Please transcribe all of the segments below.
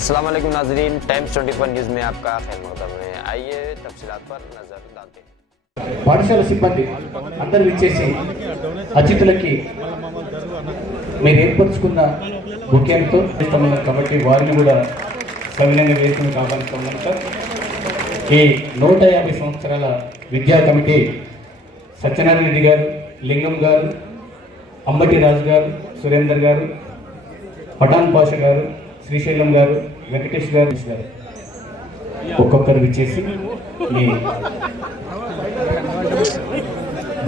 अस्सलाम वालेकुम नाज़रीन, टाइम्स 24 न्यूज़ में आपका खैर मक़दम है। आइए तफसीलात पर नज़र डालते हैं। పాఠశాల సిబ్బంది అందరూ ఇచ్చేసి అతిథులకి మీరు ఏర్పరచుకున్న ముఖ్యంతో ఇస్తున్నాం కాబట్టి వారిని కూడా సవినంగా వేసుకుని కాపాడుతున్నాం సార్. ఈ 150 సంవత్సరాల విద్యా కమిటీ సత్యనారాయణ రెడ్డి గారు, లింగం గారు, అంబటి రాజు గారు, సురేందర్ గారు, పఠాన్ పాష గారు, శ్రీశైలం గారు, వెంకటేష్ గారు ఒక్కొక్కరు ఇచ్చేసి మీ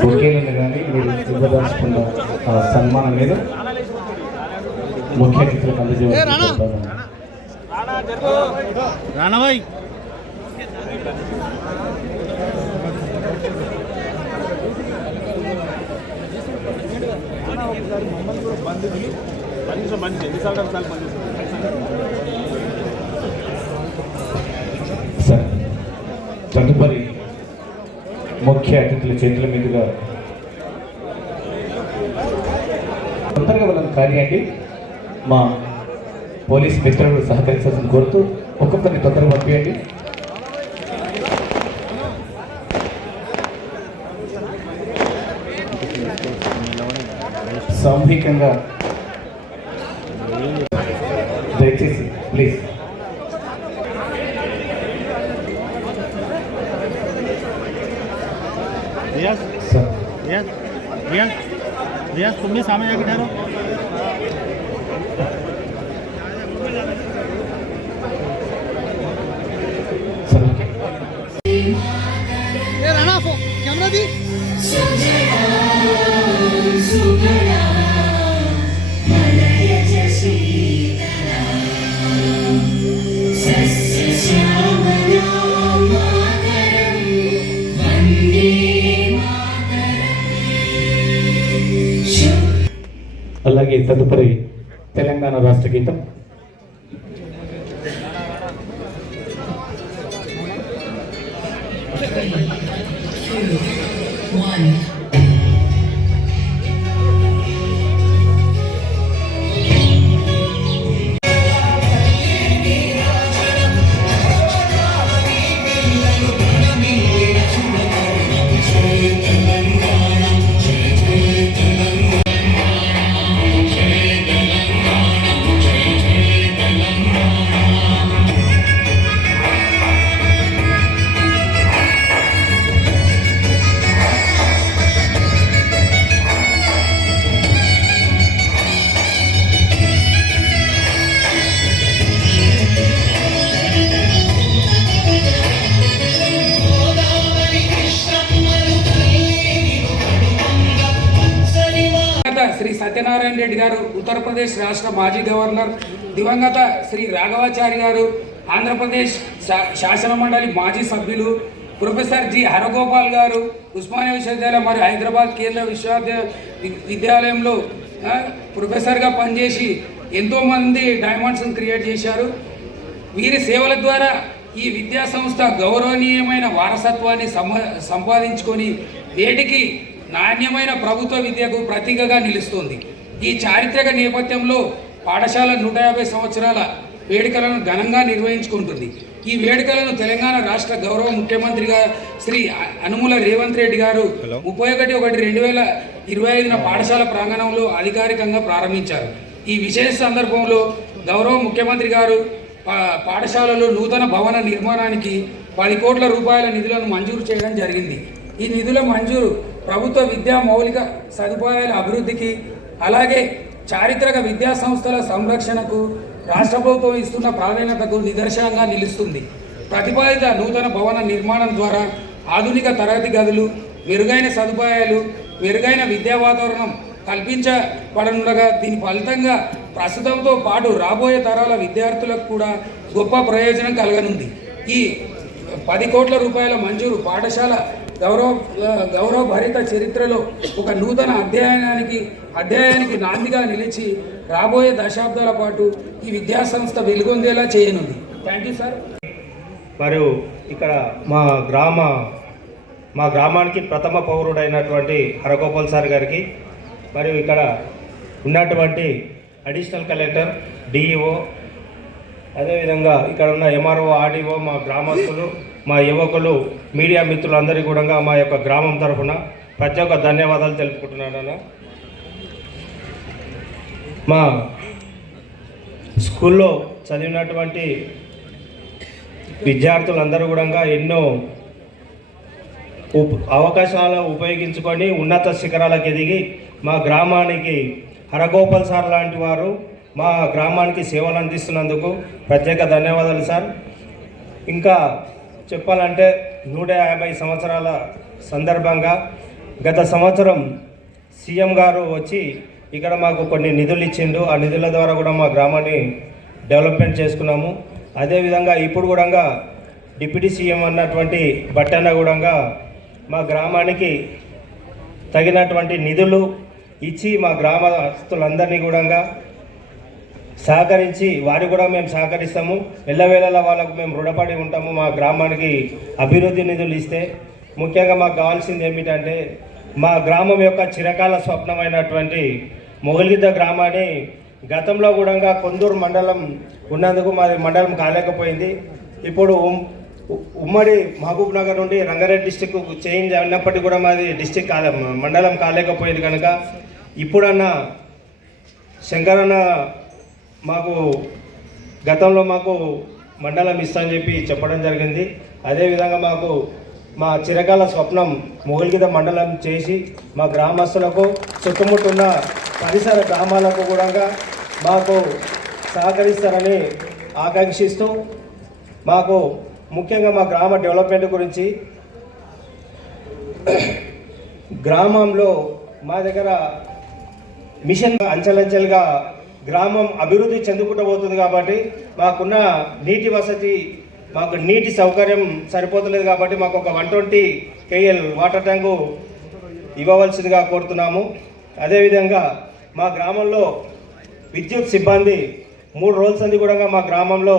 బొకేలను కానీ మీరు ఇవ్వదలుచుకున్న సన్మానం మీద ముఖ్య అతిథులకు అందజేయాలి. సార్, తదుపరి ముఖ్య అతిథుల చేతుల మీదుగా తొందరగా వాళ్ళని కార్యాన్ని మా పోలీస్ మిత్రులు సహకరించాల్సింది కోరుతూ ఒక్కొక్కరిని తొందరగా పంపించండి. సామూహికంగా దయచేసి ప్లీజ్. रियाज तुम भी सामने जाके ठहरो. राणा कैमरा दी. అలాగే తదుపరి తెలంగాణ రాష్ట్ర గీతం. శ్రీ సత్యనారాయణ రెడ్డి గారు, ఉత్తరప్రదేశ్ రాష్ట్ర మాజీ గవర్నర్, దివంగత శ్రీ రాఘవాచారి గారు, ఆంధ్రప్రదేశ్ శాసన మండలి మాజీ సభ్యులు, ప్రొఫెసర్ జి హరగోపాల్ గారు, ఉస్మానియా విశ్వవిద్యాలయం మరియు హైదరాబాద్ కేంద్ర విశ్వవిద్యాలయంలో ప్రొఫెసర్గా పనిచేసి ఎంతోమంది డైమండ్స్ని క్రియేట్ చేశారు. వీరి సేవల ద్వారా ఈ విద్యా సంస్థ గౌరవనీయమైన వారసత్వాన్ని సంపాదించుకొని నేటికి నాణ్యమైన ప్రభుత్వ విద్యకు ప్రతీకగా నిలుస్తుంది. ఈ చారిత్రక నేపథ్యంలో పాఠశాల 150 సంవత్సరాల వేడుకలను ఘనంగా నిర్వహించుకుంటుంది. ఈ వేడుకలను తెలంగాణ రాష్ట్ర గౌరవ ముఖ్యమంత్రిగా శ్రీ అనుముల రేవంత్ రెడ్డి గారు 31/1/2025 పాఠశాల ప్రాంగణంలో అధికారికంగా ప్రారంభించారు. ఈ విశేష సందర్భంలో గౌరవ ముఖ్యమంత్రి గారు పాఠశాలలో నూతన భవన నిర్మాణానికి 10 కోట్ల రూపాయల నిధులను మంజూరు చేయడం జరిగింది. ఈ నిధుల మంజూరు ప్రభుత్వ విద్యా మౌలిక సదుపాయాల అభివృద్ధికి, అలాగే చారిత్రక విద్యా సంస్థల సంరక్షణకు రాష్ట్ర ప్రభుత్వం ఇస్తున్న ప్రాధాన్యతకు నిదర్శనంగా నిలుస్తుంది. ప్రతిపాదిత నూతన భవన నిర్మాణం ద్వారా ఆధునిక తరగతి గదులు, మెరుగైన సదుపాయాలు, మెరుగైన విద్యా వాతావరణం కల్పించబడనుండగా దీని ఫలితంగా ప్రస్తుతంతో పాటు రాబోయే తరాల విద్యార్థులకు కూడా గొప్ప ప్రయోజనం కలగనుంది. ఈ 10 కోట్ల రూపాయల మంజూరు పాఠశాల గౌరవభరిత చరిత్రలో ఒక నూతన అధ్యాయానికి నాందిగా నిలిచి రాబోయే దశాబ్దాల పాటు ఈ విద్యాసంస్థ వెలుగొందేలా చేయనుంది. Thank you sir. మరియు ఇక్కడ మా గ్రామానికి ప్రథమ పౌరుడైనటువంటి హరగోపాల్ సార్ గారికి, మరియు ఇక్కడ ఉన్నటువంటి అడిషనల్ కలెక్టర్, డిఈఓ, అదేవిధంగా ఇక్కడ ఉన్న ఎంఆర్ఓ, ఆర్డీఓ, మా గ్రామస్తులు, మా యువకులు, మీడియా మిత్రులందరికీ కూడా మా యొక్క గ్రామం తరఫున ప్రత్యేక ధన్యవాదాలు తెలుపుకుంటున్నాను. మా స్కూల్లో చదివినటువంటి విద్యార్థులందరూ కూడా ఎన్నో అవకాశాలు ఉపయోగించుకొని ఉన్నత శిఖరాలకు ఎదిగి మా గ్రామానికి హరగోపాల్ సార్ లాంటి వారు మా గ్రామానికి సేవలు అందిస్తున్నందుకు ప్రత్యేక ధన్యవాదాలు సార్. ఇంకా చెప్పాలంటే 150 సంవత్సరాల సందర్భంగా గత సంవత్సరం సీఎం గారు వచ్చి ఇక్కడ మాకు కొన్ని నిధులు ఇచ్చిండు. ఆ నిధుల ద్వారా కూడా మా గ్రామాన్ని డెవలప్మెంట్ చేసుకున్నాము. అదేవిధంగా ఇప్పుడు కూడా డిప్యూటీ సీఎం అన్నటువంటి బట్టన్న కూడా మా గ్రామానికి తగినటువంటి నిధులు ఇచ్చి మా గ్రామస్తులందరినీ కూడా సహకరించి వారికి కూడా మేము సహకరిస్తాము. ఎల్లవేళలా వాళ్ళకు మేము రుణపడి ఉంటాము. మా గ్రామానికి అభివృద్ధి నిధులు ఇస్తే ముఖ్యంగా మాకు కావాల్సింది ఏమిటంటే మా గ్రామం యొక్క చిరకాల స్వప్నమైనటువంటి మొగల్గిద్ద గ్రామాన్ని గతంలో కూడా కొందూరు మండలం ఉన్నందుకు మాది మండలం కాలేకపోయింది. ఇప్పుడు ఉమ్మడి మహబూబ్ నగర్ నుండి రంగారెడ్డి డిస్టిక్ చేంజ్ అయినప్పటికీ కూడా మాది డిస్టిక్ మండలం కాలేకపోయింది కనుక ఇప్పుడన్నా శంకరన్న మాకు గతంలో మాకు మండలం ఇస్తామని చెప్పి చెప్పడం జరిగింది. అదేవిధంగా మాకు మా చిరకాల స్వప్నం మొగల్గిద్ద మండలం చేసి మా గ్రామస్తులకు చుట్టుముట్టున్న పరిసర గ్రామాలకు కూడా మాకు సహకరిస్తారని ఆకాంక్షిస్తూ మాకు ముఖ్యంగా మా గ్రామ డెవలప్మెంట్ గురించి గ్రామంలో మా దగ్గర మిషన్ అంచెలంచెలుగా గ్రామం అభివృద్ధి చెందుకుంటూ పోతుంది కాబట్టి మాకున్న నీటి వసతి, మాకు నీటి సౌకర్యం సరిపోతలేదు కాబట్టి మాకు ఒక 120 KL వాటర్ ట్యాంకు ఇవ్వవలసిందిగా కోరుతున్నాము. అదేవిధంగా మా గ్రామంలో విద్యుత్ సిబ్బంది 3 రోజుల సంది కూడా మా గ్రామంలో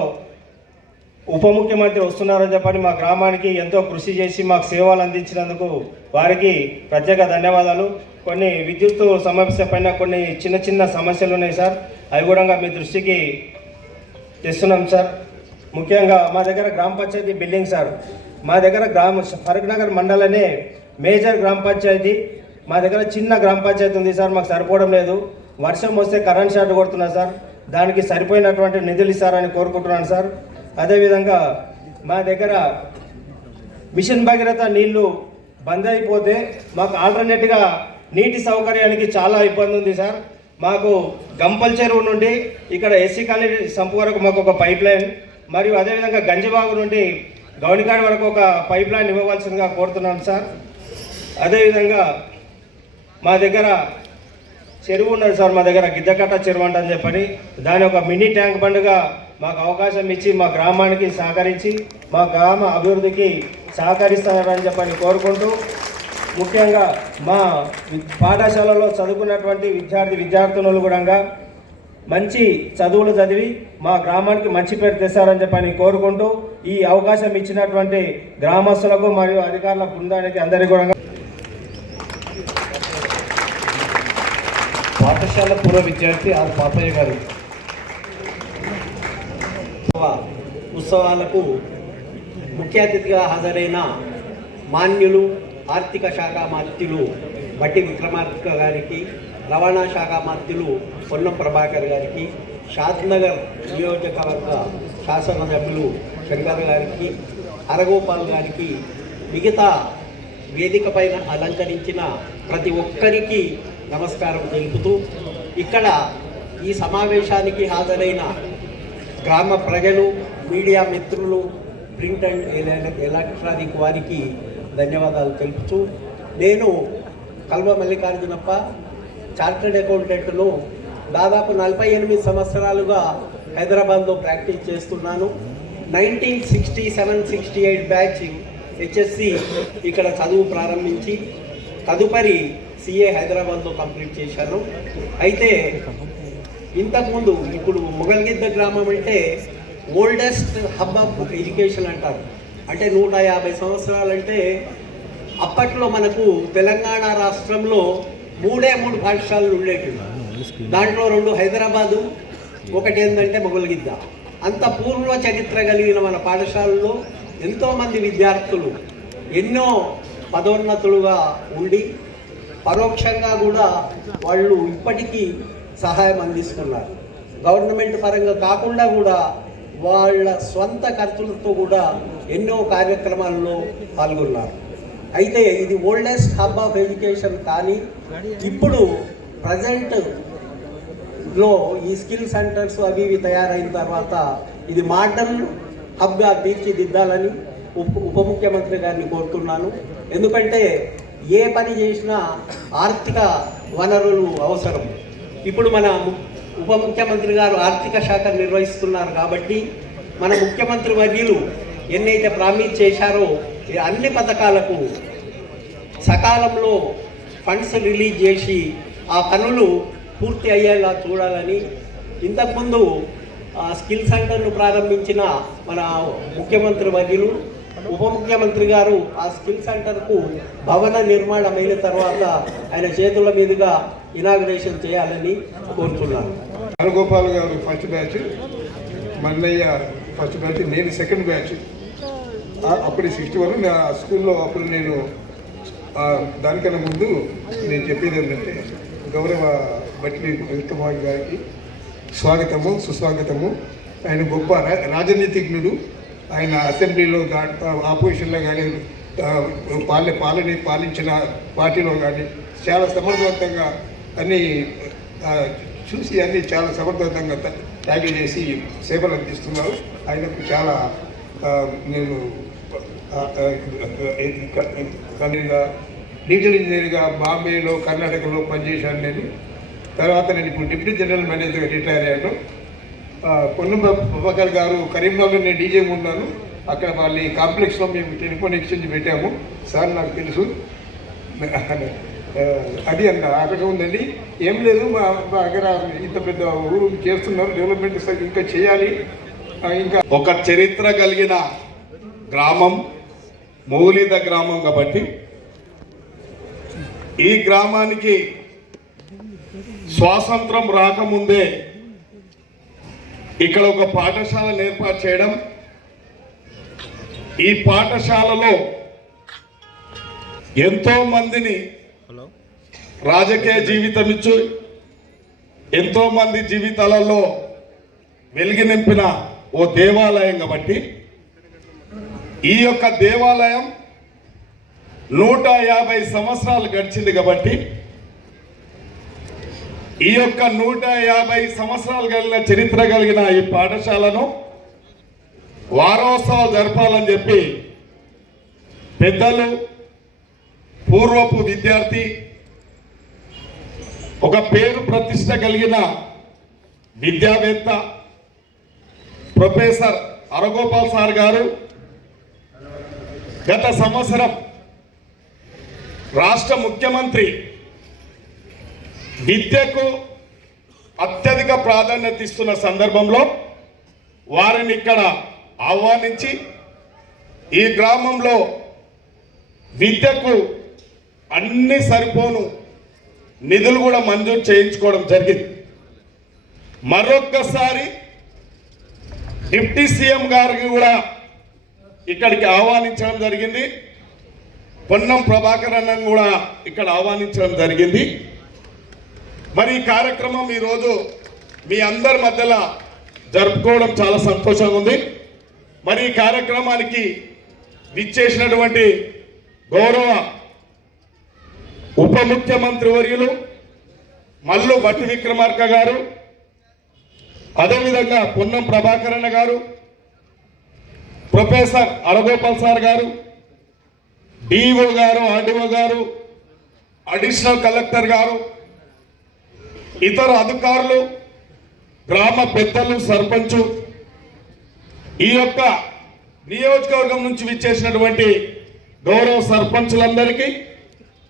ఉప ముఖ్యమంత్రి వస్తున్నారని చెప్పని మా గ్రామానికి ఎంతో కృషి చేసి మాకు సేవలు అందించినందుకు వారికి ప్రత్యేక ధన్యవాదాలు. కొన్ని విద్యుత్ సమస్య పైన కొన్ని చిన్న చిన్న సమస్యలు ఉన్నాయి సార్, అవి కూడా మీ దృష్టికి తెస్తున్నాం సార్. ముఖ్యంగా మా దగ్గర గ్రామ పంచాయతీ బిల్డింగ్ సార్, మా దగ్గర ఫరూక్ నగర్ మండలనే మేజర్ గ్రామ పంచాయతీ, మా దగ్గర చిన్న గ్రామ పంచాయతీ ఉంది సార్, మాకు సరిపోవడం లేదు. వర్షం వస్తే కరెంట్ షార్ట్ కొడుతున్నా సార్, దానికి సరిపోయినటువంటి నిధులు ఇస్తారని కోరుకుంటున్నాను సార్. అదేవిధంగా మా దగ్గర మిషన్ భగీరథ నీళ్లు బంద్ అయిపోతే మాకు ఆల్టర్నేట్గా నీటి సౌకర్యానికి చాలా ఇబ్బంది ఉంది సార్. మాకు గంపల్ చెరువు నుండి ఇక్కడ ఎస్సీ కాలనీ సంపు వరకు మాకు ఒక పైప్ లైన్, మరియు అదేవిధంగా గంజిబాగు నుండి గౌనికాడ్ వరకు ఒక పైప్ లైన్ ఇవ్వవలసిందిగా కోరుతున్నాను సార్. అదేవిధంగా మా దగ్గర చెరువు ఉన్నది సార్, మా దగ్గర గిద్దకట్ట చెరువు అంటని చెప్పని దాని ఒక మినీ ట్యాంక్ బండ్గా మాకు అవకాశం ఇచ్చి మా గ్రామానికి సహకరించి మా గ్రామ అభివృద్ధికి సహకరిస్తారని చెప్పని కోరుకుంటూ, ముఖ్యంగా మా పాఠశాలలో చదువుకున్నటువంటి విద్యార్థినులు కూడా మంచి చదువులు చదివి మా గ్రామానికి మంచి పేరు తెస్తారని చెప్పని కోరుకుంటూ, ఈ అవకాశం ఇచ్చినటువంటి గ్రామస్తులకు మరియు అధికారుల బృందానికి అందరికీ కూడా పాఠశాల పూర్వ విద్యార్థి ఆర్ పాపయ్య గారు ఉత్సవాలకు ముఖ్య అతిథిగా హాజరైన మాన్యులు ఆర్థిక శాఖ మంత్రులు బట్టి విక్రమార్క గారికి, రవాణా శాఖ మంత్రులు పొన్నం ప్రభాకర్ గారికి, షాద్నగర్ నియోజకవర్గ శాసనసభ్యులు శంకర్ గారికి, హరగోపాల్ గారికి, మిగతా వేదిక పైన అలంకరించిన ప్రతి ఒక్కరికి నమస్కారం తెలుపుతూ, ఇక్కడ ఈ సమావేశానికి హాజరైన గ్రామ ప్రజలు, మీడియా మిత్రులు, ప్రింట్ అండ్ ఎలక్ట్రానిక్ వారికి ధన్యవాదాలు తెలుపుతూ, నేను కల్వ మల్లికార్జునప్ప చార్టర్డ్ అకౌంటెంట్ను దాదాపు 48 సంవత్సరాలుగా హైదరాబాద్లో ప్రాక్టీస్ చేస్తున్నాను. 1967-68 బ్యాచ్ హెచ్ఎస్సి ఇక్కడ చదువు ప్రారంభించి తదుపరి సిఏ హైదరాబాద్లో కంప్లీట్ చేశాను. అయితే ఇంతకుముందు ఇప్పుడు మొగల్గిద్ద గ్రామం అంటే ఓల్డెస్ట్ హబ్ ఆఫ్ ఎడ్యుకేషన్ అంటారు. అంటే 150 సంవత్సరాలంటే అప్పట్లో మనకు తెలంగాణ రాష్ట్రంలో 3 పాఠశాలలు ఉండేటివి. దాంట్లో 2 హైదరాబాదు, ఒకటి ఏంటంటే మొగల్గిద్ద. అంత పూర్వ చరిత్ర కలిగిన మన పాఠశాలలో ఎంతోమంది విద్యార్థులు ఎన్నో పదోన్నతులుగా ఉండి పరోక్షంగా కూడా వాళ్ళు ఇప్పటికీ సహాయం అందిస్తున్నారు. గవర్నమెంట్ పరంగా కాకుండా కూడా వాళ్ళ స్వంత ఖర్చులతో కూడా ఎన్నో కార్యక్రమాల్లో పాల్గొన్నారు. అయితే ఇది ఓల్డెస్ట్ హబ్ ఆఫ్ ఎడ్యుకేషన్, కానీ ఇప్పుడు ప్రజెంట్లో ఈ స్కిల్ సెంటర్స్ అవి ఇవి తయారైన తర్వాత ఇది మోడర్న్ హబ్గా తీర్చిదిద్దాలని ఉప ముఖ్యమంత్రి గారిని కోరుతున్నాను. ఎందుకంటే ఏ పని చేసినా ఆర్థిక వనరులు అవసరం. ఇప్పుడు మన ఉప ముఖ్యమంత్రి గారు ఆర్థిక శాఖ నిర్వహిస్తున్నారు కాబట్టి మన ముఖ్యమంత్రి వర్యులు ఎన్నైతే ప్రామిస్ చేశారో అన్ని పథకాలకు సకాలంలో ఫండ్స్ రిలీజ్ చేసి ఆ పనులు పూర్తి అయ్యేలా చూడాలని, ఇంతకుముందు స్కిల్ సెంటర్ను ప్రారంభించిన మన ముఖ్యమంత్రి వర్యులు ఉప ముఖ్యమంత్రి గారు ఆ స్కిల్ సెంటర్కు భవన నిర్మాణం అయిన తర్వాత ఆయన చేతుల మీదుగా ఇనాగ్రేషన్ చేయాలని కోరుతున్నాను. రాజగోపాల్ గారు ఫస్ట్ బ్యాచ్, మన్నయ్య ఫస్ట్ బ్యాచ్, నేను సెకండ్ బ్యాచ్. అప్పుడు 61 నా స్కూల్లో అప్పుడు నేను దానికన్నా ముందు నేను చెప్పేది ఏంటంటే గౌరవ బట్టి కుమార్ గారికి స్వాగతము సుస్వాగతము. ఆయన గొప్ప రాజనీతిజ్ఞుడు. ఆయన అసెంబ్లీలో ఆపోజిషన్లో కానీ పాలించిన పార్టీలో కానీ చాలా సమర్థవంతంగా అన్నీ చూసి అన్నీ చాలా సమర్థవంతంగా ట్యాగిల్ చేసి సేవలు అందిస్తున్నారు. ఆయనకు చాలా నేను డీజిల్ ఇంజనీర్గా బాంబేలో కర్ణాటకలో పనిచేశాను నేను. తర్వాత నేను ఇప్పుడు డిప్యూటీ జనరల్ మేనేజర్గా రిటైర్ అయ్యాను. పొన్నం ప్రభాకర్ గారు కరీంనగర్లో నేను డీజే ఉన్నాను. అక్కడ వాళ్ళ కాంప్లెక్స్లో మేము టెలిఫోన్ ఎక్స్చేంజ్ పెట్టాము. సార్ నాకు తెలుసు అది అన్న అక్కడ ఉందండి. ఏం లేదు, మా దగ్గర ఇంత పెద్ద ఊరు చేస్తున్నారు, డెవలప్మెంట్ ఇంకా చేయాలి. ఇంకా ఒక చరిత్ర కలిగిన గ్రామం, మౌలిద గ్రామం కాబట్టి ఈ గ్రామానికి స్వాతంత్రం రాకముందే ఇక్కడ ఒక పాఠశాలను ఏర్పాటు చేయడం, ఈ పాఠశాలలో ఎంతో మందిని రాజకీయ జీవితం ఇచ్చు ఎంతో మంది జీవితాలలో వెలుగు నింపిన ఓ దేవాలయం కాబట్టి ఈ యొక్క దేవాలయం 150 సంవత్సరాలు గడిచింది కాబట్టి ఈ యొక్క 150 సంవత్సరాలు కలిగిన చరిత్ర కలిగిన ఈ పాఠశాలను వారోత్సవాలు జరపాలని చెప్పి పెద్దలు, పూర్వపు విద్యార్థి, ఒక పేరు ప్రతిష్ట కలిగిన విద్యావేత్త ప్రొఫెసర్ అరగోపాల్ సార్ గారు గత సంవత్సరం రాష్ట్ర ముఖ్యమంత్రి విద్యకు అత్యధిక ప్రాధాన్యత ఇస్తున్న సందర్భంలో వారిని ఇక్కడ ఆహ్వానించి ఈ గ్రామంలో విద్యకు అన్ని సరిపోను నిధులు కూడా మంజూరు చేయించుకోవడం జరిగింది. మరొక్కసారి డిప్యూటీ సీఎం గారికి కూడా ఇక్కడికి ఆహ్వానించడం జరిగింది. పొన్నం ప్రభాకర్ అన్నను కూడా ఇక్కడ ఆహ్వానించడం జరిగింది. మరి ఈ కార్యక్రమం ఈరోజు మీ అందరి మధ్యలో జరుపుకోవడం చాలా సంతోషంగా ఉంది. మరి ఈ కార్యక్రమానికి విచ్చేసినటువంటి గౌరవ ఉప ముఖ్యమంత్రి వర్యులు మల్లు భట్టి విక్రమార్క గారు, అదేవిధంగా పొన్నం ప్రభాకర్ అన్న గారు, ప్రొఫెసర్ అరగోపాల్ సార్ గారు, డిఓ గారు, ఆర్డీఓ గారు, అడిషనల్ కలెక్టర్ గారు, ఇతర అధికారులు, గ్రామ పెద్దలు, సర్పంచు, ఈ యొక్క నియోజకవర్గం నుంచి విచ్చేసినటువంటి గౌరవ సర్పంచులందరికీ,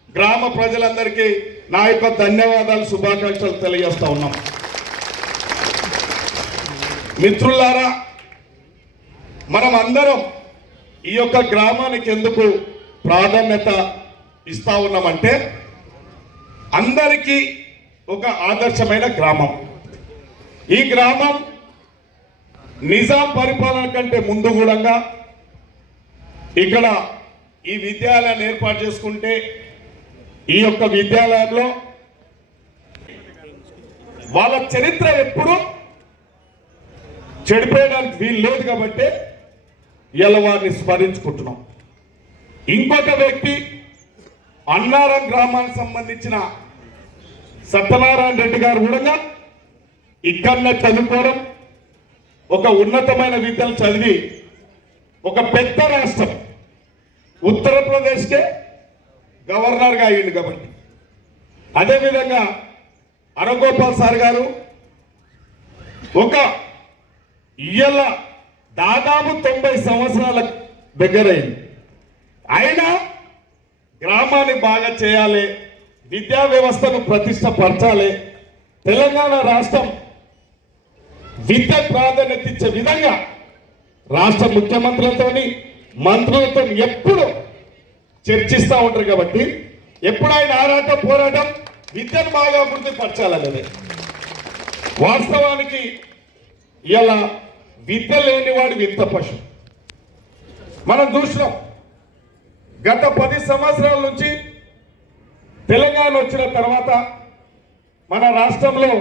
గ్రామ ప్రజలందరికీ నా యొక్క ధన్యవాదాలు, శుభాకాంక్షలు తెలియజేస్తా ఉన్నాం. మిత్రులారా, మనం అందరం ఈ యొక్క గ్రామానికి ఎందుకు ప్రాధాన్యత ఇస్తా ఉన్నామంటే అందరికీ ఒక ఆదర్శమైన గ్రామం. ఈ గ్రామం నిజాం పరిపాలన కంటే ముందు కూడా ఇక్కడ ఈ విద్యాలయాన్ని ఏర్పాటు చేసుకుంటే ఈ యొక్క విద్యాలయంలో వాళ్ళ చరిత్ర ఎప్పుడు చెడిపోయడానికి వీలు లేదు కాబట్టి ఇలా వారిని స్మరించుకుంటున్నాం. ఇంకొక వ్యక్తి అన్నారం గ్రామానికి సంబంధించిన సత్యనారాయణ రెడ్డి గారు కూడా ఇక్కడనే చదువుకోవడం, ఒక ఉన్నతమైన విద్యలు చదివి ఒక పెద్ద రాష్ట్రం ఉత్తరప్రదేశ్కే గవర్నర్గా అయ్యిండు కాబట్టి. అదేవిధంగా అరగోపాల్ సార్ గారు ఒక ఇయ్యల దాదాపు 90 సంవత్సరాల దగ్గరైంది. అయినా గ్రామాన్ని బాగా చేయాలి, విద్యా వ్యవస్థను ప్రతిష్టపరచాలి, తెలంగాణ రాష్ట్రం విద్య ప్రాధాన్యత ఇచ్చే విధంగా రాష్ట్ర ముఖ్యమంత్రులతో మంత్రులతో ఎప్పుడు చర్చిస్తూ ఉంటారు కాబట్టి ఎప్పుడు ఆయన ఆరాటం పోరాటం విద్యను బాగా అభివృద్ధి పరచాలనేది. వాస్తవానికి ఇలా విద్య లేనివాడు వింత పశు. మనం చూసినాం గత 10 సంవత్సరాల నుంచి తెలంగాణ వచ్చిన తర్వాత మన రాష్ట్రంలో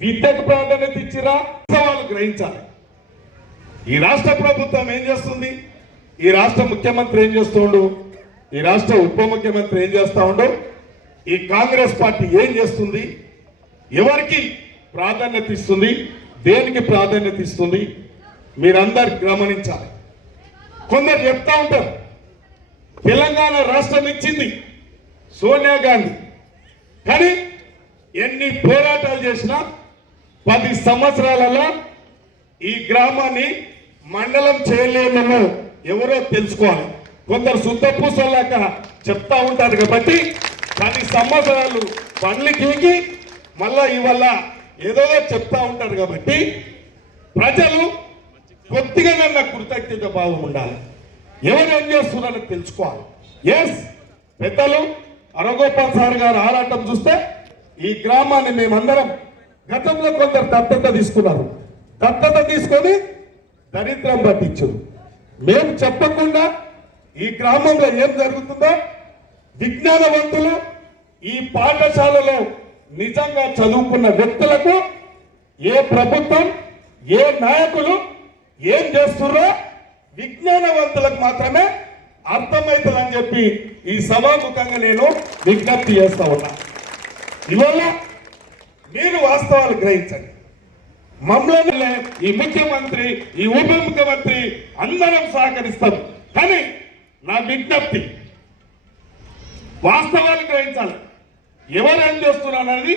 విద్యకు ప్రాధాన్యత ఇచ్చిరా వాస్తవాలు గ్రహించాలి. ఈ రాష్ట్ర ప్రభుత్వం ఏం చేస్తుంది, ఈ రాష్ట్ర ముఖ్యమంత్రి ఏం చేస్తుండు, ఈ రాష్ట్ర ఉప ముఖ్యమంత్రి ఏం చేస్తా ఉండు, ఈ కాంగ్రెస్ పార్టీ ఏం చేస్తుంది, ఎవరికి ప్రాధాన్యత ఇస్తుంది, దేనికి ప్రాధాన్యత ఇస్తుంది మీరందరు గమనించాలి. కొందరు చెప్తా ఉంటారు తెలంగాణ రాష్ట్రం ఇచ్చింది సోనియా గాంధీ, కానీ ఎన్ని పోరాటాలు చేసినా 10 సంవత్సరాలలో ఈ గ్రామాన్ని మండలం చేయలేమో ఎవరో తెలుసుకోవాలి. కొందరు శుద్ధ పూసలాక చెప్తా ఉంటారు కాబట్టి 10 సంవత్సరాలు పనులు గీకి మళ్ళా ఇవల్ల ఏదో చెప్తా ఉంటారు కాబట్టి ప్రజలు కొద్దిగా నన్న కృతజ్ఞత భావం ఉండాలి. ఎవరు ఏం చేస్తున్నారో తెలుసుకోవాలి. ఎస్, పెద్దలు అరగోపాల్ సార్ గారు ఆరాటం చూస్తే ఈ గ్రామాన్ని మేమందరం గతంలో కొందరు దత్తత తీసుకున్నారు, దత్తత తీసుకొని దరిద్రం పట్టించారు. మేము చెప్పకుండా ఈ గ్రామంలో ఏం జరుగుతుందో విజ్ఞానవంతులు ఈ పాఠశాలలో నిజంగా చదువుకున్న వ్యక్తులకు ఏ ప్రభుత్వం ఏ నాయకులు ఏం చేస్తున్నారో విజ్ఞానవంతులకు మాత్రమే అర్థమవుతుందని చెప్పి ఈ సభాముఖంగా నేను విజ్ఞప్తి చేస్తా ఉన్నా. ఇవాళ మీరు వాస్తవాలు గ్రహించండి. మమ్మల్ని ఈ ముఖ్యమంత్రి ఈ ఉప ముఖ్యమంత్రి అందరం సహకరిస్తాం, కానీ నా విజ్ఞప్తి వాస్తవాలు గ్రహించాలి, ఎవరేం చేస్తున్నారనేది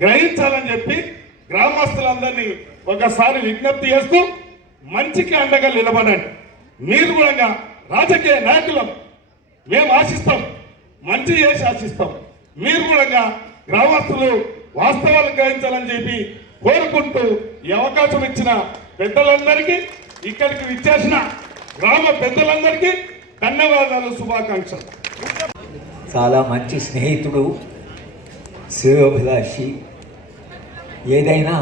గ్రహించాలని చెప్పి గ్రామస్తులందరినీ ఒకసారి విజ్ఞప్తి చేస్తూ మంచికి అండగా నిలబడండి. మీరు కూడా రాజకీయ నాయకులం, మేము ఆశిస్తాం, మంచి చేసి ఆశిస్తాం. మీరు కూడా గ్రామస్తులు వాస్తవాలు గ్రహించాలని చెప్పి కోరుకుంటూ ఈ అవకాశం ఇచ్చిన పెద్దలందరికీ, ఇక్కడికి విచ్చేసిన గ్రామ పెద్దలందరికీ ధన్యవాదాలు, శుభాకాంక్షలు. చాలా మంచి స్నేహితుడు, శ్రేయోభిలాషి. ఏదైనా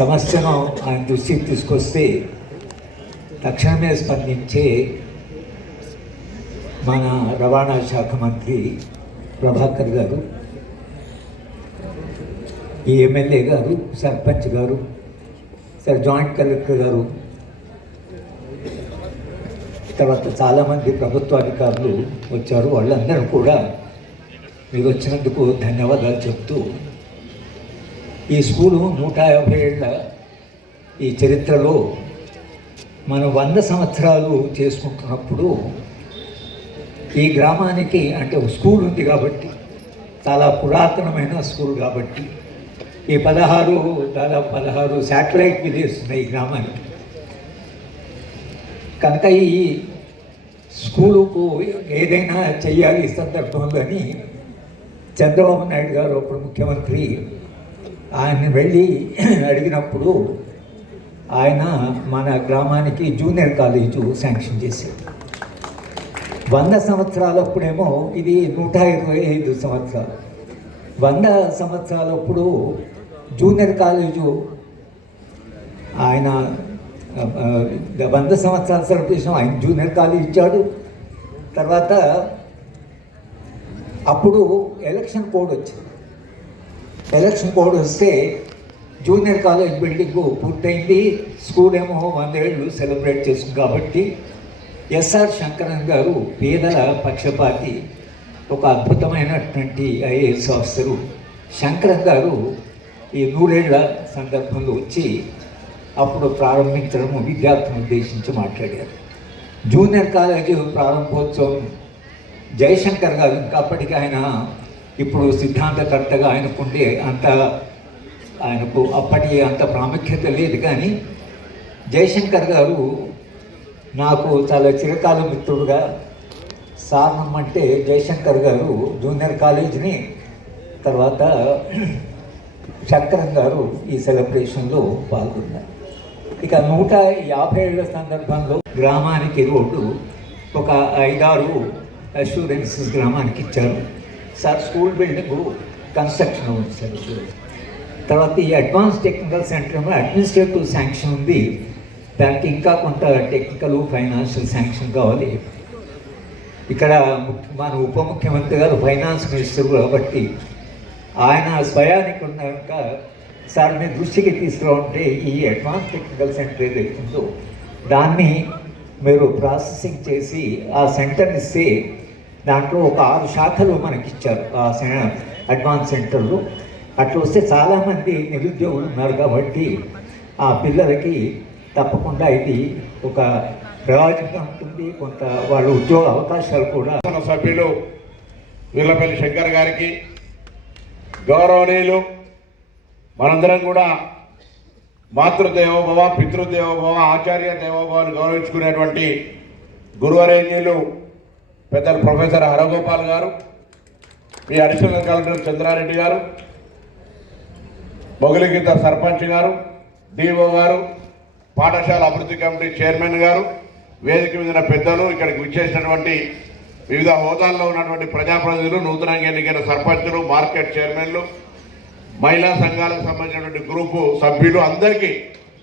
సమస్యను ఆయన దృష్టికి తీసుకొస్తే తక్షణమే స్పందించే మన రవాణా శాఖ మంత్రి ప్రభాకర్ గారు, ఈ ఎమ్మెల్యే గారు, సర్పంచ్ గారు, జాయింట్ కలెక్టర్ గారు, తర్వాత చాలామంది ప్రభుత్వ అధికారులు వచ్చారు. వాళ్ళందరూ కూడా మీరు వచ్చినందుకు ధన్యవాదాలు చెప్తూ, ఈ స్కూలు 150 ఏళ్ళ ఈ చరిత్రలో మనం 100 సంవత్సరాలు చేసుకుంటున్నప్పుడు ఈ గ్రామానికి అంటే స్కూల్ ఉంది కాబట్టి, చాలా పురాతనమైన స్కూల్ కాబట్టి, ఈ దాదాపు 16 శాటిలైట్ విలేజ్ ఉన్నాయి ఈ గ్రామానికి. కనుక ఈ స్కూలుకు ఏదైనా చెయ్యాలి ఈ సందర్భంలో అని చంద్రబాబు నాయుడు గారు అప్పుడు ముఖ్యమంత్రి, ఆయన వెళ్ళి అడిగినప్పుడు ఆయన మన గ్రామానికి జూనియర్ కాలేజు శాంక్షన్ చేశారు. 100 సంవత్సరాలప్పుడేమో ఇది 125 సంవత్సరాలు. 100 సంవత్సరాలప్పుడు జూనియర్ కాలేజు ఆయన 100 సంవత్సరాల సెలబ్రేషన్ ఆయన జూనియర్ కాలేజ్ ఇచ్చాడు. తర్వాత అప్పుడు ఎలక్షన్ కోడ్ వచ్చింది. ఎలక్షన్ కోడ్ వస్తే జూనియర్ కాలేజ్ బిల్డింగ్ పూర్తయింది, స్కూల్ ఏమో 100 ఏళ్ళు సెలబ్రేట్ చేస్తుంది. కాబట్టి ఎస్ఆర్ శంకరన్ గారు పేదల పక్షపాతి, ఒక అద్భుతమైనటువంటి ఐఏఎస్ ఆఫీసరు శంకరన్ గారు ఈ 100 ఏళ్ల సందర్భంలో వచ్చి అప్పుడు ప్రారంభించడం, విద్యార్థులను ఉద్దేశించి మాట్లాడారు. జూనియర్ కాలేజీ ప్రారంభోత్సవం జయశంకర్ గారు, ఇంకా అప్పటికి ఆయన ఇప్పుడు సిద్ధాంతకర్తగా ఆయనకుండే ఆయనకు అప్పటి అంత ప్రాముఖ్యత లేదు. కానీ జయశంకర్ గారు నాకు చాలా చిరకాల మిత్రుడుగా, సార్నమ్మంటే జయశంకర్ గారు జూనియర్ కాలేజీని, తర్వాత శంకరన్ గారు ఈ సెలబ్రేషన్లో పాల్గొన్నారు. ఇక 150 ఏళ్ల సందర్భంలో గ్రామానికి రోడ్డు ఒక 5-6 అష్యూరెన్సెస్ గ్రామానికి ఇచ్చారు. సార్ స్కూల్ బిల్డింగ్ కన్స్ట్రక్షన్ ఉంది సార్. తర్వాత ఈ advance technical centre administrative sanction ఉంది, దానికి ఇంకా కొంత టెక్నికల్ ఫైనాన్షియల్ శాంక్షన్ కావాలి. ఇక్కడ మన ఉప ముఖ్యమంత్రి గారు ఫైనాన్స్ మినిస్టర్ కాబట్టి ఆయన స్వయానికి ఉన్నాక సార్ మీ దృష్టికి తీసుకురావంటే ఈ అడ్వాన్స్ టెక్నికల్ సెంటర్ ఏదైతే ఉందో దాన్ని మీరు ప్రాసెసింగ్ చేసి ఆ సెంటర్ ఇస్తే దాంట్లో ఒక 6 శాఖలు మనకి ఇచ్చారు ఆ అడ్వాన్స్ సెంటర్లో. అట్లా వస్తే చాలామంది నిరుద్యోగులు ఉన్నారు కాబట్టి ఆ పిల్లలకి తప్పకుండా ఇది ఒక ప్రయోజనం ఉంటుంది, కొంత వాళ్ళ ఉద్యోగ అవకాశాలు కూడా. మన సభ్యులు వీర్లపల్లి శంకర్ గారికి, గౌరవనీయులు మనందరం కూడా మాతృదేవోభవ, పితృదేవోభవ, ఆచార్య దేవోభవాన్ని గౌరవించుకునేటువంటి గురువరేణ్యులు పెద్దలు ప్రొఫెసర్ హరగోపాల్ గారు, ఈ అడిషనల్ కలెక్టర్ చంద్రారెడ్డి గారు, మొగలిగిద్ద సర్పంచ్ గారు, డిఓ గారు, పాఠశాల అభివృద్ధి కమిటీ చైర్మన్ గారు, వేదిక మీద పెద్దలు, ఇక్కడికి విచ్చేసినటువంటి వివిధ హోదాల్లో ఉన్నటువంటి ప్రజాప్రతినిధులు, నూతనంగా ఎన్నికైన సర్పంచులు, మార్కెట్ చైర్మన్లు, మహిళా సంఘాలకు సంబంధించినటువంటి గ్రూపు సభ్యులు, అందరికీ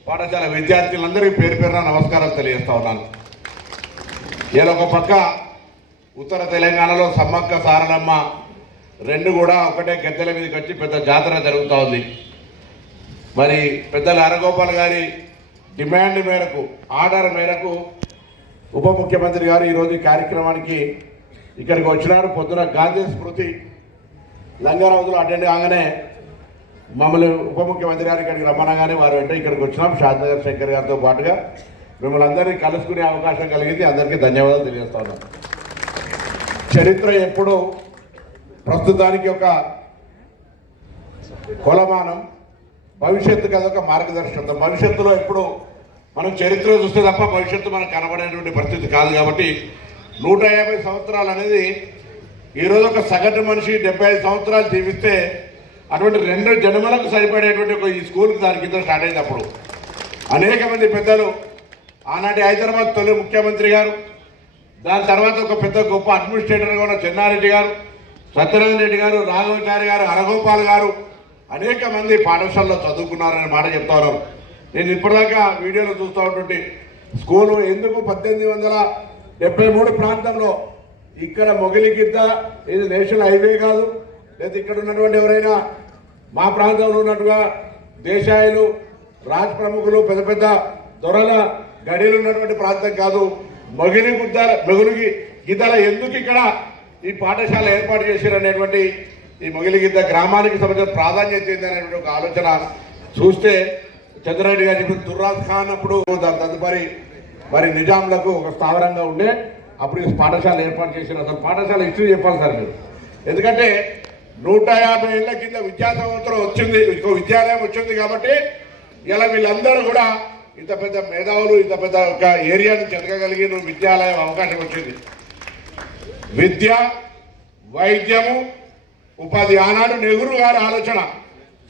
పాఠశాల విద్యార్థులందరికీ పేరు పేరున నమస్కారం తెలియజేస్తా ఉన్నాను. ఇలా ఒక పక్క ఉత్తర తెలంగాణలో సమ్మక్క సారలమ్మ రెండు కూడా ఒకటే గద్దెల మీదకి వచ్చి పెద్ద జాతర జరుగుతూ ఉంది. మరి పెద్దల హరగోపాల్ గారి డిమాండ్ మేరకు, ఆర్డర్ మేరకు ఉప ముఖ్యమంత్రి గారు ఈరోజు ఈ కార్యక్రమానికి ఇక్కడికి వచ్చినారు. పొద్దున గాంధీ స్మృతి లంగారావులో అటెండ్ కాగానే మమ్మల్ని ఉప ముఖ్యమంత్రి గారు ఇక్కడికి రమ్మనగానే వారు వెంటనే ఇక్కడికి వచ్చినాం. షాద్నగర్ శంకర్ గారితో పాటుగా మిమ్మల్ని అందరినీ కలుసుకునే అవకాశం కలిగింది. అందరికీ ధన్యవాదాలు తెలియజేస్తా ఉన్నాం. చరిత్ర ఎప్పుడు ప్రస్తుతానికి ఒక కొలమానం, భవిష్యత్తుకి అదొక మార్గదర్శకత్వం. భవిష్యత్తులో ఎప్పుడు మనం చరిత్ర చూస్తే తప్ప భవిష్యత్తు మనకు కనబడేటువంటి పరిస్థితి కాదు. కాబట్టి 150 సంవత్సరాలు అనేది ఈరోజు ఒక సగటు మనిషి 75 సంవత్సరాలు జీవిస్తే అటువంటి 2 జన్మలకు సరిపడేటువంటి ఒక ఈ స్కూల్కి దాని కింద స్టార్ట్ అయినప్పుడు అనేక మంది పెద్దలు, ఆనాటి హైదరాబాద్ తొలి ముఖ్యమంత్రి గారు, దాని తర్వాత ఒక పెద్ద గొప్ప అడ్మినిస్ట్రేటర్గా ఉన్న చెన్నారెడ్డి గారు, సత్యనారాయణ రెడ్డి గారు, రాఘవాచారి గారు, హరగోపాల్ గారు అనేక మంది పాఠశాలలో చదువుకున్నారనే మాట చెప్తా ఉన్నారు. నేను ఇప్పటిదాకా వీడియోలో చూస్తూ ఉన్నటువంటి స్కూలు ఎందుకు 1873 ప్రాంతంలో ఇక్కడ మొగిలిగిద్ద, ఇది నేషనల్ హైవే కాదు, లేదా ఇక్కడ ఉన్నటువంటి ఎవరైనా మా ప్రాంతంలో ఉన్నట్టుగా దేశాయులు, రాజ్ ప్రముఖులు, పెద్ద పెద్ద దొరల గడిలు ఉన్నటువంటి ప్రాంతం కాదు. మొగిలిగిద్దల ఎందుకు ఇక్కడ ఈ పాఠశాల ఏర్పాటు చేశారనేటువంటి ఈ మొగిలిగిద్ద గ్రామానికి సంబంధించిన ప్రాధాన్యత ఏందనేటువంటి ఒక ఆలోచన చూస్తే చంద్రారెడ్డి గారు ఇప్పుడు దుర్రాజ్ ఖాన్ అప్పుడు దాని తదుపరి మరి నిజాంలకు ఒక స్థావరంగా ఉండే అప్పుడు ఈ పాఠశాల ఏర్పాటు చేసిన అసలు పాఠశాల హిస్టరీ చెప్పాలి సార్ మీరు. ఎందుకంటే 150 ఏళ్ల కింద విద్యా సంవత్సరం వచ్చింది, విద్యాలయం వచ్చింది కాబట్టి ఇలా వీళ్ళందరూ కూడా ఇంత పెద్ద మేధావులు, ఇంత పెద్ద ఒక ఏరియాని చెతకగలిగి విద్యాలయం అవకాశం వచ్చింది. విద్య, వైద్యము, ఉపాధి ఆనాడు నెహ్రూ గారి ఆలోచన.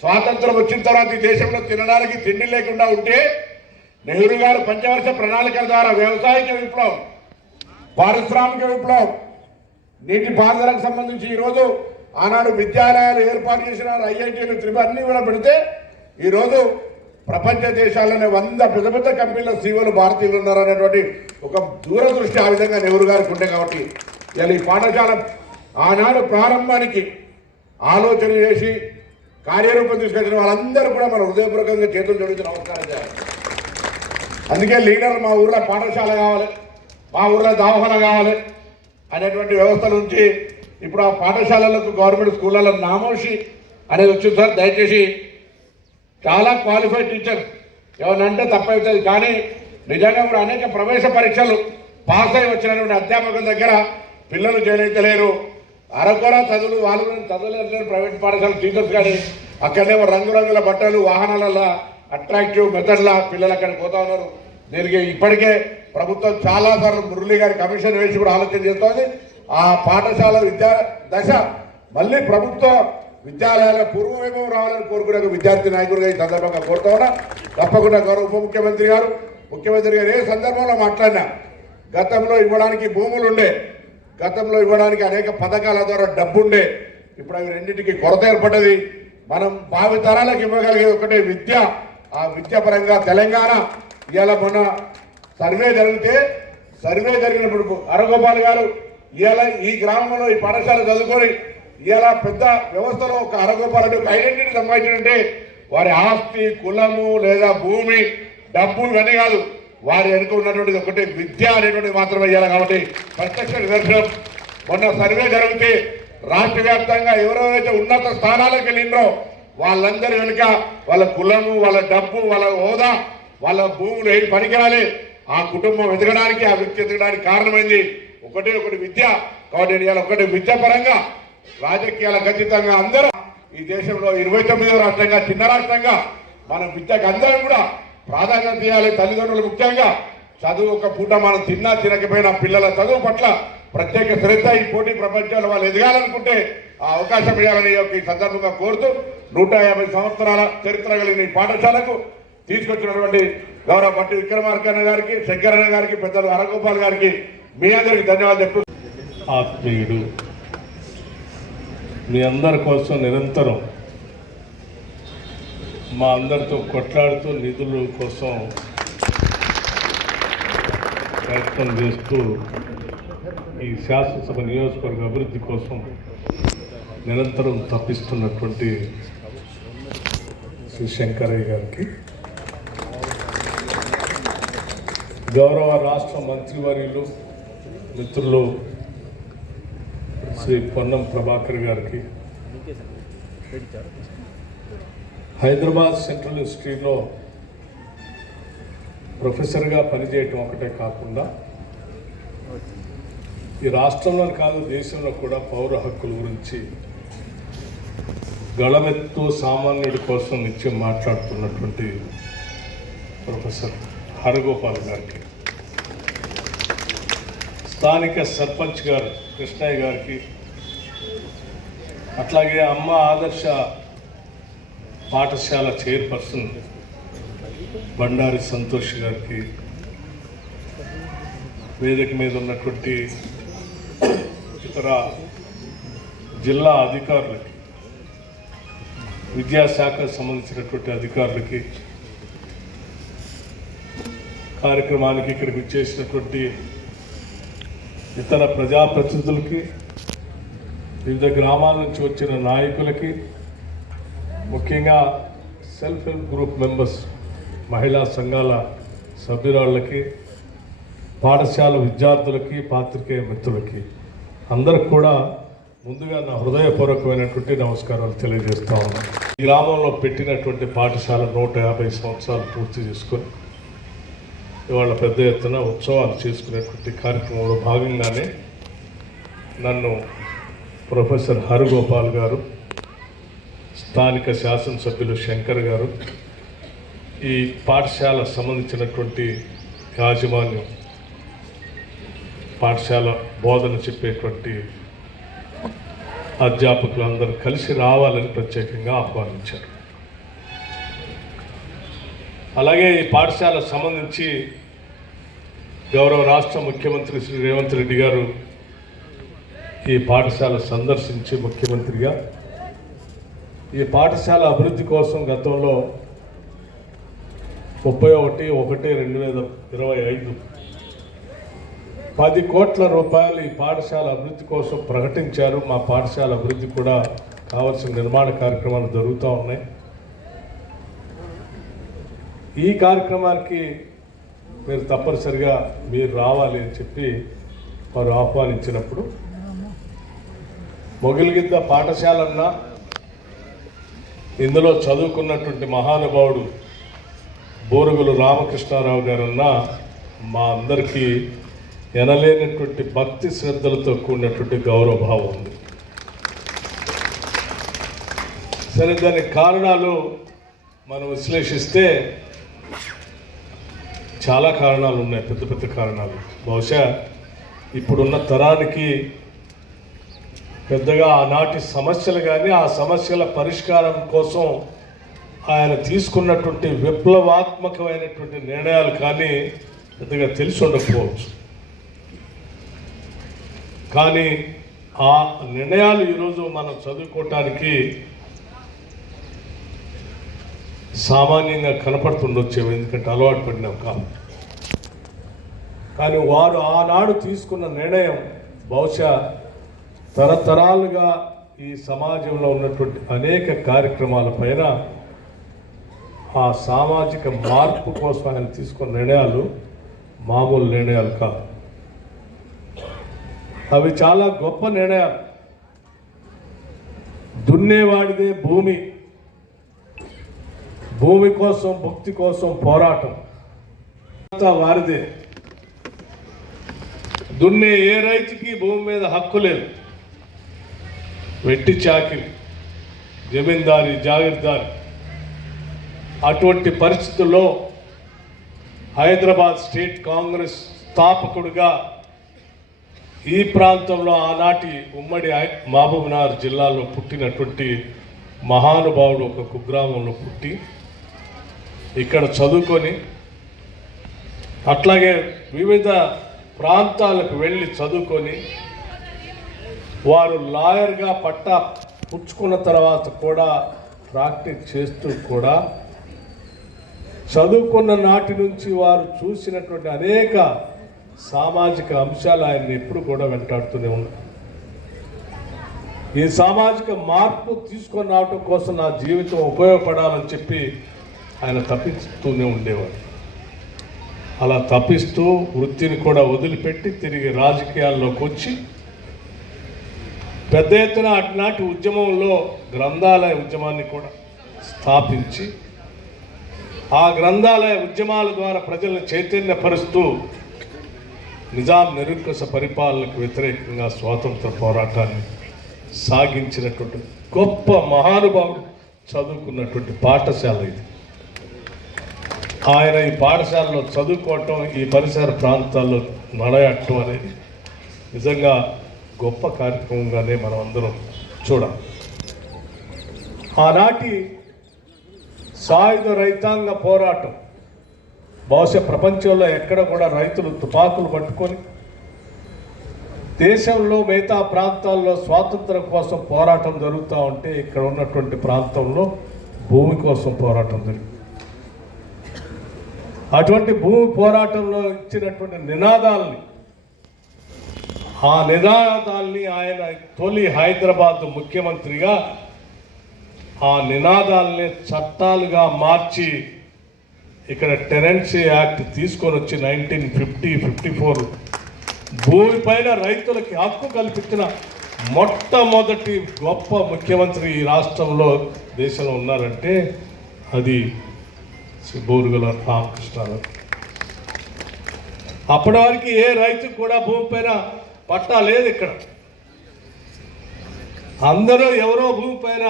స్వాతంత్రం వచ్చిన తర్వాత ఈ దేశంలో తినడానికి తిండి లేకుండా ఉంటే నెహ్రూ గారు పంచవర్ష ప్రణాళికల ద్వారా వ్యవసాయిక విప్లవం, పారిశ్రామిక విప్లవం, నీటి పారుదలకు సంబంధించి ఈరోజు ఆనాడు విద్యాలయాలు ఏర్పాటు చేసినారు, ఐఐటీలు, అన్నీ కూడా పెడితే ఈరోజు ప్రపంచ దేశాల్లోనే 100 పెద్ద పెద్ద కంపెనీల సీఓలు భారతీయులు ఉన్నారు అనేటువంటి ఒక దూరదృష్టి ఆ విధంగా నెహ్రూ గారికి ఉండే కాబట్టి ఇలా ఈ పాఠశాల ఆనాడు ప్రారంభానికి ఆలోచన చేసి కార్యరూపం తీసుకొచ్చిన వాళ్ళందరూ కూడా మన హృదయపూర్వకంగా చేతులు జోడించి నమస్కారం చేయాలి. అందుకే లీడర్ మా ఊర్లో పాఠశాల కావాలి, మా ఊర్లో దవాఖాన కావాలి అనేటువంటి వ్యవస్థ నుంచి ఇప్పుడు ఆ పాఠశాలలకు గవర్నమెంట్ స్కూళ్ళలో నామోషి అనేది వచ్చింది సార్. దయచేసి చాలా క్వాలిఫైడ్ టీచర్స్ ఏమనంటే తప్పవుతుంది, కానీ నిజంగా ఇప్పుడు అనేక ప్రవేశ పరీక్షలు పాస్ అయి వచ్చినటువంటి అధ్యాపకుల దగ్గర పిల్లలు చేయలేరు. అరకొర చదువులు వాళ్ళు చదువులేరు ప్రైవేట్ పాఠశాల టీచర్స్, కానీ అక్కడనే రంగురంగుల బట్టలు వాహనాలలో అట్రాక్టివ్ మెథడ్ల పిల్లలు అక్కడికి పోతా ఉన్నారు. దీనికి ఇప్పటికే ప్రభుత్వం చాలాసార్లు మురళీ గారి కమిషన్ వేసి కూడా ఆలోచన చేస్తోంది. ఆ పాఠశాల విద్యా దశ మళ్ళీ ప్రభుత్వ విద్యాలయాల పూర్వవైభవం రావాలని కోరుకునే విద్యార్థి నాయకుడిగా ఈ సందర్భంగా కోరుతా ఉన్నా. తప్పకుండా గౌరవ ఉప ముఖ్యమంత్రి గారు ఏ సందర్భంలో మాట్లాడినా గతంలో ఇవ్వడానికి భూములు ఉండే, గతంలో ఇవ్వడానికి అనేక పథకాల ద్వారా డబ్బు ఉండే, ఇప్పుడు అవి రెండింటికి కొరత ఏర్పడ్డది. మనం భావితరాలకు ఇవ్వగలిగే ఒకటే విద్య. ఆ విద్య పరంగా తెలంగాణ ఇవాళ మొన్న సర్వే జరిగినప్పుడు హరగోపాల్ గారు ఇవాళ ఈ గ్రామంలో ఈ పాఠశాల చదువుకొని ఇవాళ పెద్ద వ్యవస్థలో ఒక హరగోపాల్ అంటే ఒక ఐడెంటిటీ సంపాదించారంటే వారి ఆస్తి, కులము లేదా భూమి, డబ్బు ఇవన్నీ కాదు, వారి వెనుక ఉన్నటువంటిది ఒకటే విద్య అనేటువంటిది మాత్రమే ఇవ్వాలి. కాబట్టి ప్రత్యక్ష నిదర్శనం మొన్న సర్వే జరిగితే రాష్ట్ర వ్యాప్తంగా ఎవరెవరైతే ఉన్నత స్థానాలకు వెళ్ళినరో వాళ్ళందరి వెనుక వాళ్ళ కులము, వాళ్ళ డబ్బు, వాళ్ళ హోదా, వాళ్ళ భూములు ఏమి పనికిరాలి, ఆ కుటుంబం ఎదగడానికి, ఆ వ్యక్తి ఎదగడానికి కారణమైంది ఒకటి విద్య. కాబట్టి ఇవాళ ఒకటి విద్య పరంగా రాజకీయాలకు అతీతంగా అందరూ ఈ దేశంలో 29వ రాష్ట్రంగా, చిన్న రాష్ట్రంగా మనం విద్యకు అందరం కూడా ప్రాధాన్యత ఇవ్వాలి. తల్లిదండ్రులు ముఖ్యంగా చదువు ఒక పూట మనం తిన్నా తినకపోయినా పిల్లల చదువు పట్ల ప్రత్యేక శ్రద్ధ, ఈ పోటీ ప్రపంచంలో వాళ్ళు ఎదగాలనుకుంటే ఆ అవకాశం ఇవ్వాలని ఈ సందర్భంగా కోరుతూ 150 సంవత్సరాల చరిత్ర కలిగిన ఈ పాఠశాలకు తీసుకొచ్చినటువంటి గౌరవ భట్టి విక్రమార్కన్న గారికి, శంకరన్న గారికి, పెద్దలు హరగోపాల్ గారికి మీ అందరికీ ధన్యవాదాలు చెప్తూ, ఆత్మీయుడు మీ అందరి కోసం నిరంతరం మా అందరితో కొట్లాడుతూ నిధుల కోసం ప్రయత్నం చేస్తూ ఈ శాసనసభ నియోజకవర్గ అభివృద్ధి కోసం నిరంతరం తప్పిస్తున్నటువంటి శ్రీ శంకరయ్య గారికి, గౌరవ రాష్ట్ర మంత్రివర్యులు మిత్రులు శ్రీ పొన్నం ప్రభాకర్ గారికి, హైదరాబాద్ సెంట్రల్ యూనివర్సిటీలో ప్రొఫెసర్గా పనిచేయటం ఒకటే కాకుండా ఈ రాష్ట్రంలో కాదు దేశంలో కూడా పౌర హక్కుల గురించి గళమెత్తు సామాన్యుడి కోసం నిత్యం మాట్లాడుతున్నటువంటి ప్రొఫెసర్ హరగోపాల్ గారికి, స్థానిక సర్పంచ్ గారు కృష్ణయ్య గారికి, అట్లాగే అమ్మ ఆదర్శ పాఠశాల చైర్పర్సన్ బండారి సంతోష్ గారికి, వేదిక మీద ఉన్నటువంటి ఇతర జిల్లా అధికారులకి, విద్యాశాఖకు సంబంధించినటువంటి అధికారులకి, కార్యక్రమానికి ఇక్కడికి వచ్చేసినటువంటి ఇతర ప్రజాప్రతినిధులకి, వివిధ గ్రామాల నుంచి వచ్చిన నాయకులకి, ముఖ్యంగా సెల్ఫ్ హెల్ప్ గ్రూప్ మెంబర్స్, మహిళా సంఘాల సభ్యురాళ్ళకి, పాఠశాల విద్యార్థులకి, పాత్రికేయ మిత్రులకి అందరికి కూడా ముందుగా నా హృదయపూర్వకమైనటువంటి నమస్కారాలు తెలియజేస్తా ఉన్నాను. ఈ గ్రామంలో పెట్టినటువంటి పాఠశాల 150 సంవత్సరాలు పూర్తి చేసుకొని ఇవాళ పెద్ద ఎత్తున ఉత్సవాలు చేసుకునేటువంటి కార్యక్రమంలో భాగంగానే నన్ను ప్రొఫెసర్ హరగోపాల్ గారు, స్థానిక శాసనసభ్యులు శంకర్ గారు, ఈ పాఠశాల సంబంధించినటువంటి యాజమాన్యం, పాఠశాల బోధన చెప్పేటువంటి అధ్యాపకులందరూ కలిసి రావాలని ప్రత్యేకంగా ఆహ్వానించారు. అలాగే ఈ పాఠశాల సంబంధించి గౌరవ రాష్ట్ర ముఖ్యమంత్రి శ్రీ రేవంత్ రెడ్డి గారు ఈ పాఠశాల సందర్శించి ముఖ్యమంత్రిగా ఈ పాఠశాల అభివృద్ధి కోసం గతంలో 31/1/2025 10 కోట్ల రూపాయలు ఈ పాఠశాల అభివృద్ధి కోసం ప్రకటించారు. మా పాఠశాల అభివృద్ధి కూడా కావాల్సిన నిర్మాణ కార్యక్రమాలు జరుగుతూ ఉన్నాయి. ఈ కార్యక్రమానికి మీరు తప్పనిసరిగా మీరు రావాలి అని చెప్పి వారు ఆహ్వానించినప్పుడు మొగిలిగిద్ద పాఠశాలన్నా ఇందులో చదువుకున్నటువంటి మహానుభావుడు బోరుగులు రామకృష్ణారావు గారన్నా మా అందరికీ ఎనలేనటువంటి భక్తి శ్రద్ధలతో కూడినటువంటి గౌరవభావం ఉంది. సరే, దానికి కారణాలు మనం విశ్లేషిస్తే చాలా కారణాలు ఉన్నాయి, పెద్ద పెద్ద కారణాలు. బహుశా ఇప్పుడున్న తరానికి పెద్దగా ఆనాటి సమస్యలు కానీ ఆ సమస్యల పరిష్కారం కోసం ఆయన తీసుకున్నటువంటి విప్లవాత్మకమైనటువంటి నిర్ణయాలు కానీ పెద్దగా తెలిసి ఉండకపోవచ్చు. కానీ ఆ నిర్ణయాలు ఈరోజు మనం చదువుకోవటానికి సామాన్యంగా కనపడుతుండొచ్చేవి, ఎందుకంటే అలవాటు పడినాం కాదు. కానీ వారు ఆనాడు తీసుకున్న నిర్ణయం బహుశా తరతరాలుగా ఈ సమాజంలో ఉన్నటువంటి అనేక కార్యక్రమాల పైన ఆ సామాజిక మార్పు కోసం ఆయన తీసుకున్న నిర్ణయాలు మామూలు నిర్ణయాలు కాదు. అవి చాలా గొప్ప నిర్ణయాలు. దున్నేవాడిదే భూమి, భూమి కోసం భక్తి కోసం పోరాటం అంతా వారిదే. దున్నే ఏ రైతుకి భూమి మీద హక్కు లేదు. వెట్టి చాకిరి, జమీందారి, జాగీర్దారి. అటువంటి పరిస్థితుల్లో హైదరాబాద్ స్టేట్ కాంగ్రెస్ స్థాపకుడిగా ఈ ప్రాంతంలో ఆనాటి ఉమ్మడి మహబూబ్నగర్ జిల్లాలో పుట్టినటువంటి మహానుభావుడు ఒక కుగ్రామంలో పుట్టి ఇక్కడ చదువుకొని అట్లాగే వివిధ ప్రాంతాలకు వెళ్ళి చదువుకొని వారు లాయర్గా పట్టా పుచ్చుకున్న తర్వాత కూడా ప్రాక్టీస్ చేస్తూ కూడా చదువుకున్న నాటి నుంచి వారు చూసినటువంటి అనేక సామాజిక అంశాలు ఆయన్ని ఎప్పుడు కూడా వెంటాడుతూనే ఉన్నాయి. ఈ సామాజిక మార్పు తీసుకొని రావడం కోసం నా జీవితం ఉపయోగపడాలని చెప్పి ఆయన తప్పిస్తూనే ఉండేవాడు. అలా తప్పిస్తూ వృత్తిని కూడా వదిలిపెట్టి తిరిగి రాజకీయాల్లోకి వచ్చి పెద్ద ఎత్తున అటునాటి ఉద్యమంలో గ్రంథాలయ ఉద్యమాన్ని కూడా స్థాపించి ఆ గ్రంథాలయ ఉద్యమాల ద్వారా ప్రజలను చైతన్యపరుస్తూ నిజాం నిరంకుశ పరిపాలనకు వ్యతిరేకంగా స్వాతంత్ర పోరాటాన్ని సాగించినటువంటి గొప్ప మహానుభావుడు చదువుకున్నటువంటి పాఠశాల ఇది. ఆయన ఈ పాఠశాలలో చదువుకోవటం, ఈ పరిసర ప్రాంతాల్లో నడయట్టం అనేది నిజంగా గొప్ప కార్యక్రమంగానే మనం అందరం చూడాలి. ఆనాటి సాయుధ రైతాంగ పోరాటం బహుశా ప్రపంచంలో ఎక్కడ కూడా రైతులు తుపాకులు పట్టుకొని దేశంలో మిగతా ప్రాంతాల్లో స్వాతంత్రం కోసం పోరాటం జరుగుతూ ఉంటే ఇక్కడ ఉన్నటువంటి ప్రాంతంలో భూమి కోసం పోరాటం జరిగింది. అటువంటి భూమి పోరాటంలో ఇచ్చినటువంటి నినాదాలని, ఆ నినాదాల్ని ఆయన తొలి హైదరాబాద్ ముఖ్యమంత్రిగా ఆ నినాదాలని చట్టాలుగా మార్చి ఇక్కడ టెనెన్సీ యాక్ట్ తీసుకొని వచ్చి 1954 భూమి పైన రైతులకి హక్కు కల్పించిన మొట్టమొదటి గొప్ప ముఖ్యమంత్రి ఈ రాష్ట్రంలో దేశంలో ఉన్నారంటే అది బోరుగుల రామకృష్ణారావు. అప్పటి వరకు ఏ రైతు కూడా భూమి పైన పట్టా లేదు. ఇక్కడ అందరూ ఎవరో భూమి పైన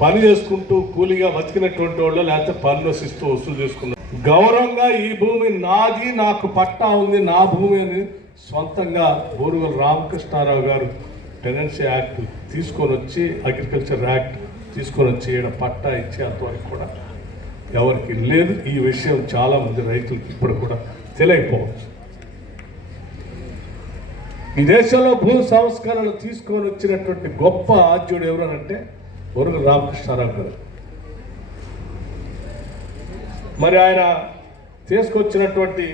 పని చేసుకుంటూ కూలీగా బతికినటువంటి వాళ్ళు, లేకపోతే పన్ను ఇస్తూ వసూలు చేసుకున్నారు. గౌరవంగా ఈ భూమి నాది, నాకు పట్టా ఉంది, నా భూమి అని సొంతంగా బోరుగుల రామకృష్ణారావు గారు టెనెన్సీ యాక్ట్ తీసుకొని వచ్చి, అగ్రికల్చర్ యాక్ట్ తీసుకొని వచ్చి ఈడ పట్టా ఇచ్చేంతవరకు కూడా ఎవరికి లేదు. ఈ విషయం చాలామంది రైతులకి ఇప్పుడు కూడా తెలియకపోవచ్చు. ఈ దేశంలో భూ సంస్కరణలు తీసుకొని వచ్చినటువంటి గొప్ప ఆద్యుడు ఎవరనంటే బోరుగుల రామకృష్ణారావు గారు. మరి ఆయన తీసుకొచ్చినటువంటి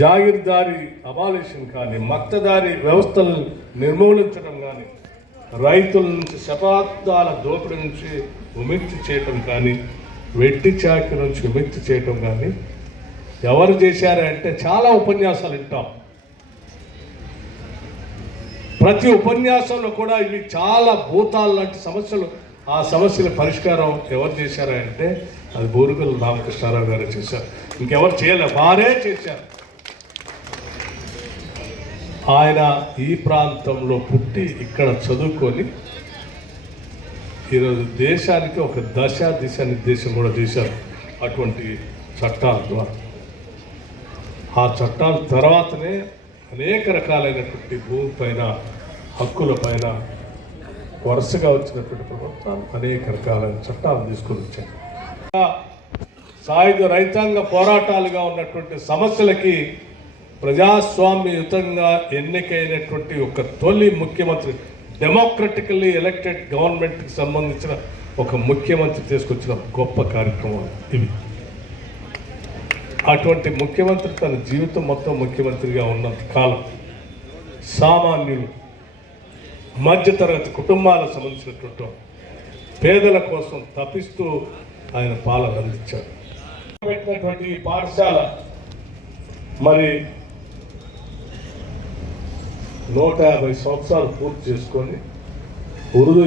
జాగీర్దారి అబాలిషన్ కానీ, మక్తదారి వ్యవస్థలను నిర్మూలించడం కానీ, రైతుల నుంచి శతాబ్దాల దోపిడీ నుంచి విముక్తి చేయటం కానీ, వెట్టి చాకి నుంచి విముక్తి చేయటం కానీ ఎవరు చేశారంటే చాలా ఉపన్యాసాలు వింటాం. ప్రతి ఉపన్యాసంలో కూడా ఇవి చాలా భూతాలు లాంటి సమస్యలు, ఆ సమస్యల పరిష్కారం ఎవరు చేశారంటే అది బూరుగుల రామకృష్ణారావు గారు చేశారు. ఇంకెవరు చేయలేదు, వారే చేశారు. ఆయన ఈ ప్రాంతంలో పుట్టి ఇక్కడ చదువుకొని ఈరోజు దేశానికి ఒక దిశ నిర్దేశం కూడా చేశారు అటువంటి చట్టాల ద్వారా. ఆ చట్టాల తర్వాతనే అనేక రకాలైనటువంటి భూమి పైన హక్కుల పైన వరుసగా వచ్చినటువంటి ప్రభుత్వాలు అనేక రకాలైన చట్టాలు తీసుకొని వచ్చాయి. సాయుధ రైతాంగ పోరాటాలుగా ఉన్నటువంటి సమస్యలకి ప్రజాస్వామ్యయుతంగా ఎన్నికైనటువంటి ఒక తొలి ముఖ్యమంత్రి, డెమోక్రటికల్లీ ఎలక్టెడ్ గవర్నమెంట్కి సంబంధించిన ఒక ముఖ్యమంత్రి తీసుకొచ్చిన గొప్ప కార్యక్రమాలు ఇవి. అటువంటి ముఖ్యమంత్రి తన జీవితం మొత్తం ముఖ్యమంత్రిగా ఉన్నంత కాలం సామాన్యులు, మధ్యతరగతి కుటుంబాలకు సంబంధించినటువంటి పేదల కోసం తపిస్తూ ఆయన పాలన అందించారు. పెట్టినటువంటి ఈ పాఠశాల మరి 150 సంవత్సరాలు పూర్తి చేసుకొని ఉర్దూ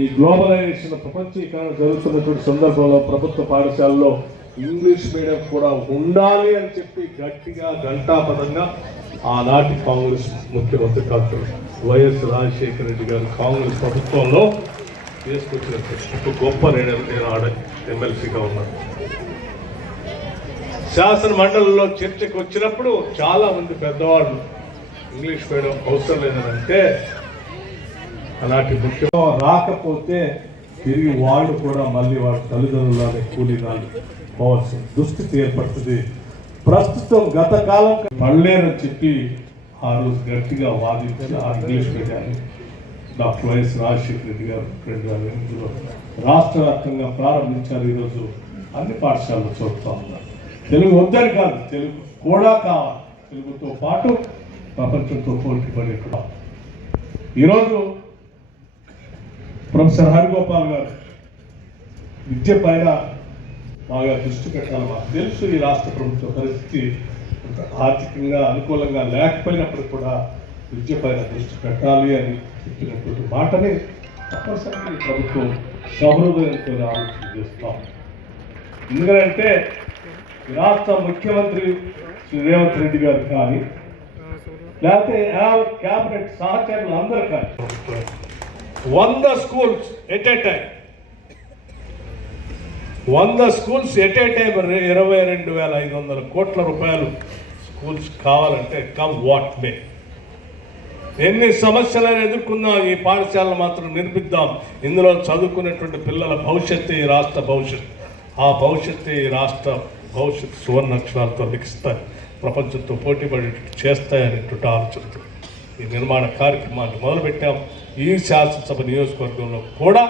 ఈ గ్లోబలైజేషన్ ప్రపంచీకరణ జరుగుతున్నటువంటి సందర్భంలో ప్రభుత్వ పాఠశాలలో ఇంగ్లీష్ మీడియం కూడా ఉండాలి అని చెప్పి గట్టిగా ఘంటాపదంగా ఆనాటి కాంగ్రెస్ ముఖ్యమంత్రి డాక్టర్ వైఎస్ రాజశేఖర రెడ్డి గారు కాంగ్రెస్ ప్రభుత్వంలో తీసుకొచ్చినటువంటి గొప్ప నేను ఎమ్మెల్సీగా ఉన్నాను. శాసన మండలిలో చర్చకు వచ్చినప్పుడు చాలా మంది పెద్దవాళ్ళు ఇంగ్లీష్ మీడియం అవసరం లేదని అంటే అలాంటి ముఖ్యంగా రాకపోతే తిరిగి వాళ్ళు కూడా మళ్ళీ వాళ్ళ తల్లిదండ్రులనే కూలీనాలు పోవాల్సిన దుస్థితి ఏర్పడుతుంది. ప్రస్తుతం గత కాలం పడలేరని చెప్పి ఆ రోజు గట్టిగా వాదించి ఆ ఇంగ్లీష్ మీడియాన్ని డాక్టర్ వైఎస్ రాజశేఖర రెడ్డి గారు 2008లో రాష్ట్ర వ్యాప్తంగా ప్రారంభించారు. ఈరోజు అన్ని పాఠశాలలో చదువుతూ ఉన్నారు. తెలుగు వద్దని కాదు, తెలుగు కూడా కావాలి. తెలుగుతో పాటు ప్రపంచంతో పోటీ పడేట్టుగా ఈరోజు ప్రొఫెసర్ హరిగోపాల్ గారు విద్య పైన బాగా దృష్టి పెట్టాలి. మాకు తెలుసు ఈ రాష్ట్ర ప్రభుత్వ పరిస్థితి ఆర్థికంగా అనుకూలంగా లేకపోయినప్పుడు కూడా విద్య పైన దృష్టి పెట్టాలి అని చెప్పినటువంటి మాటని తప్పనిసరిగా ఈ ప్రభుత్వం సహృదయంతో ఆలోచన చేస్తాం. ఎందుకంటే రాష్ట్ర ముఖ్యమంత్రి శ్రీ రేవంత్ రెడ్డి గారు కానీ లేకపోతే క్యాబినెట్ సహచరులు అందరూ కానీ 100 స్కూల్స్ ఎట్ ఏ టైం 22,500 కోట్ల రూపాయలు స్కూల్స్ కావాలంటే కమ్ వాట్ మే. ఎన్ని సమస్యలను ఎదుర్కొన్నా ఈ పాఠశాలను మాత్రం నిర్మిద్దాం. ఇందులో చదువుకునేటువంటి పిల్లల భవిష్యత్తు ఈ రాష్ట్ర భవిష్యత్తు. ఆ భవిష్యత్తు ఈ రాష్ట్ర భవిష్యత్తు సువర్ణ అక్షరాలతో లిఖిస్తాయి, ప్రపంచంతో పోటీపడి చేస్తాయనేటువంటి ఆలోచనతో ఈ నిర్మాణ కార్యక్రమాన్ని మొదలుపెట్టాం. ఈ శాసనసభ నియోజకవర్గంలో కూడా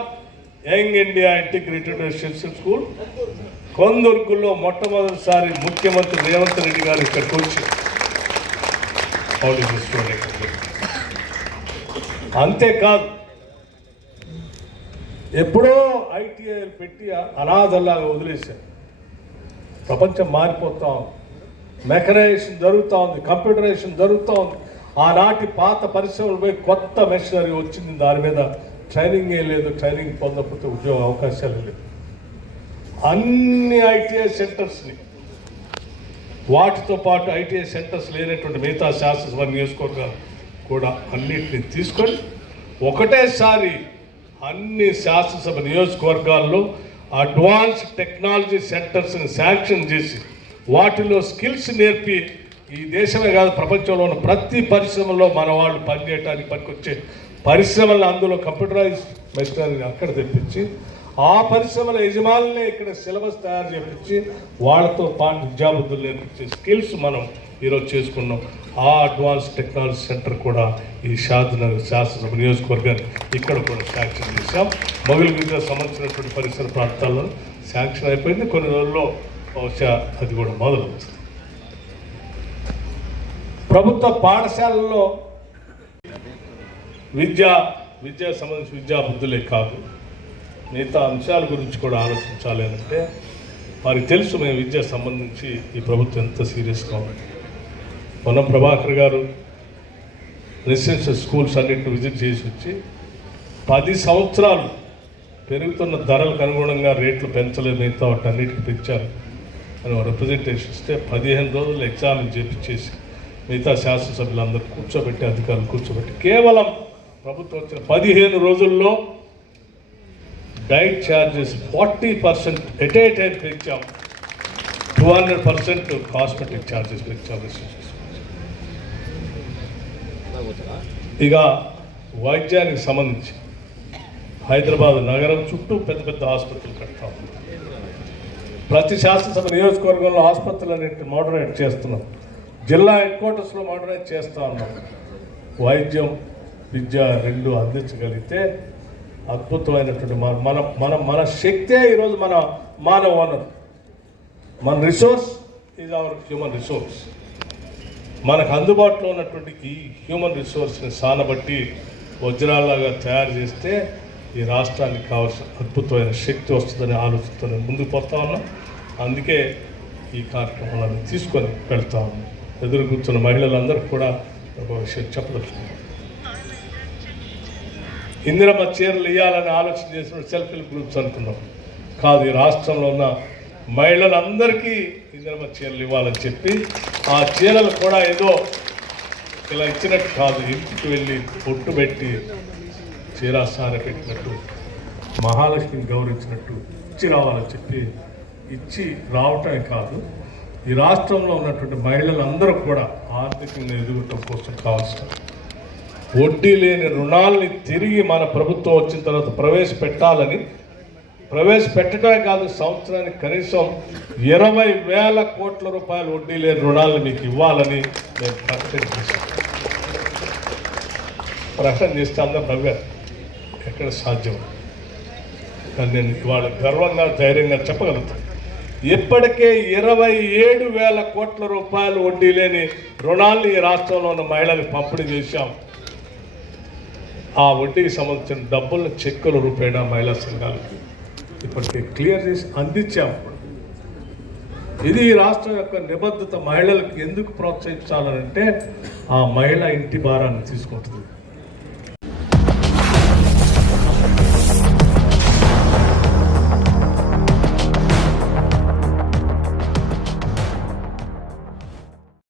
young India integrated residential school కొందుర్గులో మొట్టమొదటిసారి ముఖ్యమంత్రి రేవంత్ రెడ్డి గారు ఇక్కడికి వచ్చి అంతేకాదు ఎప్పుడో ఐటీఐలు పెట్టి అనాథల్లాగా వదిలేశారు. ప్రపంచం మారిపోతా ఉంది, మెకనైజేషన్ జరుగుతూ ఉంది, కంప్యూటరైజేషన్ జరుగుతూ ఉంది. ఆనాటి పాత పరిశ్రమలు పోయి కొత్త మెషినరీ వచ్చింది, దాని మీద ట్రైనింగే లేదు, ట్రైనింగ్ పొందకపోతే ఉద్యోగ అవకాశాలు లేవు. అన్ని ఐటీఐ సెంటర్స్ని వాటితో పాటు ఐటీఐ సెంటర్స్ లేనటువంటి మిగతా శాసనసభ నియోజకవర్గాలు కూడా అన్నింటినీ తీసుకొని ఒకటేసారి అన్ని శాసనసభ నియోజకవర్గాల్లో అడ్వాన్స్ టెక్నాలజీ సెంటర్స్ని శాంక్షన్ చేసి వాటిలో స్కిల్స్ నేర్పి ఈ దేశమే కాదు ప్రపంచంలో ఉన్న ప్రతి పరిశ్రమలో మన వాళ్ళు పనిచేయడానికి పనికొచ్చే పరిశ్రమలను అందులో కంప్యూటరైజ్ మెషినరీని అక్కడ తెప్పించి ఆ పరిశ్రమల యజమానులనే ఇక్కడ సిలబస్ తయారు చేయించి వాళ్ళతో పాటు విద్యాబుద్ధులు నేర్పించే స్కిల్స్ మనం ఈరోజు చేసుకున్నాం. ఆ అడ్వాన్స్ టెక్నాలజీ సెంటర్ కూడా ఈ షాద్నగర్ శాసనసభ నియోజకవర్గాన్ని ఇక్కడ కూడా శాంక్షన్ చేశాం. మొగలి విద్యకు సంబంధించినటువంటి పరిసర ప్రాంతాల్లో శాంక్షన్ అయిపోయింది. కొన్ని రోజుల్లో బహుశా అది కూడా మొదలవుతుంది. ప్రభుత్వ పాఠశాలల్లో విద్యకు సంబంధించి విద్యాబుద్ధులే కాదు, మిగతా అంశాల గురించి కూడా ఆలోచించాలి అంటే వారికి తెలుసు మేము విద్యకు సంబంధించి ఈ ప్రభుత్వం ఎంత సీరియస్గా ఉంది. పొన్నం ప్రభాకర్ గారు రెసిడెన్షియల్ స్కూల్స్ అన్నింటిని విజిట్ చేసి వచ్చి 10 సంవత్సరాలు పెరుగుతున్న ధరలకు అనుగుణంగా రేట్లు పెంచలేదు, మిగతా వాటి అన్నిటికీ పెంచారు అని రిప్రజెంటేషన్ ఇస్తే 15 రోజులు ఎగ్జామ్ చేపించేసి మిగతా శాసనసభ్యులందరూ కూర్చోబెట్టి, అధికారులు కూర్చోబెట్టి కేవలం ప్రభుత్వం వచ్చిన 15 రోజుల్లో diet charges 40% at a time పెంచాం. 200% కాస్మెటిక్ ఛార్జెస్ పెంచాం. ఇక వైద్యానికి సంబంధించి హైదరాబాద్ నగరం చుట్టూ పెద్ద పెద్ద ఆసుపత్రులు కడతాం. ప్రతి శాసనసభ నియోజకవర్గంలో ఆసుపత్రులన్నింటినీ మోడరేట్ చేస్తున్నాం. జిల్లా హెడ్ క్వార్టర్స్లో మోడరేట్ చేస్తూ ఉన్నాం. వైద్యం విద్య రెండు అందించగలిగితే అద్భుతమైనటువంటి మన శక్తే ఈరోజు మన మానవ వనరు. మన resource is our human resource. మనకు అందుబాటులో ఉన్నటువంటి ఈ హ్యూమన్ రిసోర్స్ని సానబట్టి వజ్రాలాగా తయారు చేస్తే ఈ రాష్ట్రానికి కావాల్సిన అద్భుతమైన శక్తి వస్తుందని ఆలోచనతో ముందుకు పోతా ఉన్నాం. అందుకే ఈ కార్యక్రమాలను తీసుకొని వెళ్తా ఉన్నాం. ఎదురు కూర్చున్న మహిళలందరికీ కూడా ఒక విషయం చెప్పదలుచుకున్నాం. ఇందిరమ్మ చీరలు ఇవ్వాలని ఆలోచన చేసిన సెల్ఫ్ హెల్ప్ గ్రూప్స్ అనుకున్నాం. కాదు, ఈ రాష్ట్రంలో ఉన్న మహిళలందరికీ ఇందిరమ్మ చీరలు ఇవ్వాలని చెప్పి ఆ చీరలు కూడా ఏదో ఇలా ఇచ్చినట్టు కాదు, ఇంటికి వెళ్ళి పొట్టు పెట్టి చీరాసార పెట్టినట్టు మహాలక్ష్మిని గౌరవించినట్టు ఇచ్చి రావాలని చెప్పి ఇచ్చి రావటమే కాదు, ఈ రాష్ట్రంలో ఉన్నటువంటి మహిళలందరూ కూడా ఆర్థికంగా ఎదుగుటం కోసం కావాల్సిన వడ్డీ లేని రుణాలని తిరిగి మన ప్రభుత్వం వచ్చిన తర్వాత ప్రవేశపెట్టడమే కాదు, సంవత్సరానికి కనీసం 20,000 కోట్ల రూపాయల వడ్డీ లేని రుణాలను మీకు ఇవ్వాలని నేను ప్రకటన చేస్తే అందరూ నవ్వారు. ఎక్కడ సాధ్యం? కానీ నేను ఇవాళ గర్వంగా ధైర్యంగా చెప్పగలుగుతాను. ఇప్పటికే 27,000 కోట్ల రూపాయలు వడ్డీ లేని రుణాలను ఈ రాష్ట్రంలో ఉన్న మహిళలకు పంపిణీ చేశాం. ఆ వడ్డీకి సంబంధించిన డబ్బులను చెక్కుల రూపేణా మహిళా సంఘాలకు ఇప్పటికే క్లియర్ చేసి అందించాం. ఇది ఈ రాష్ట్రం యొక్క నిబద్ధత. మహిళలకు ఎందుకు ప్రోత్సహించాలంటే ఆ మహిళ ఇంటి భారాన్ని తీసుకుంటుంది.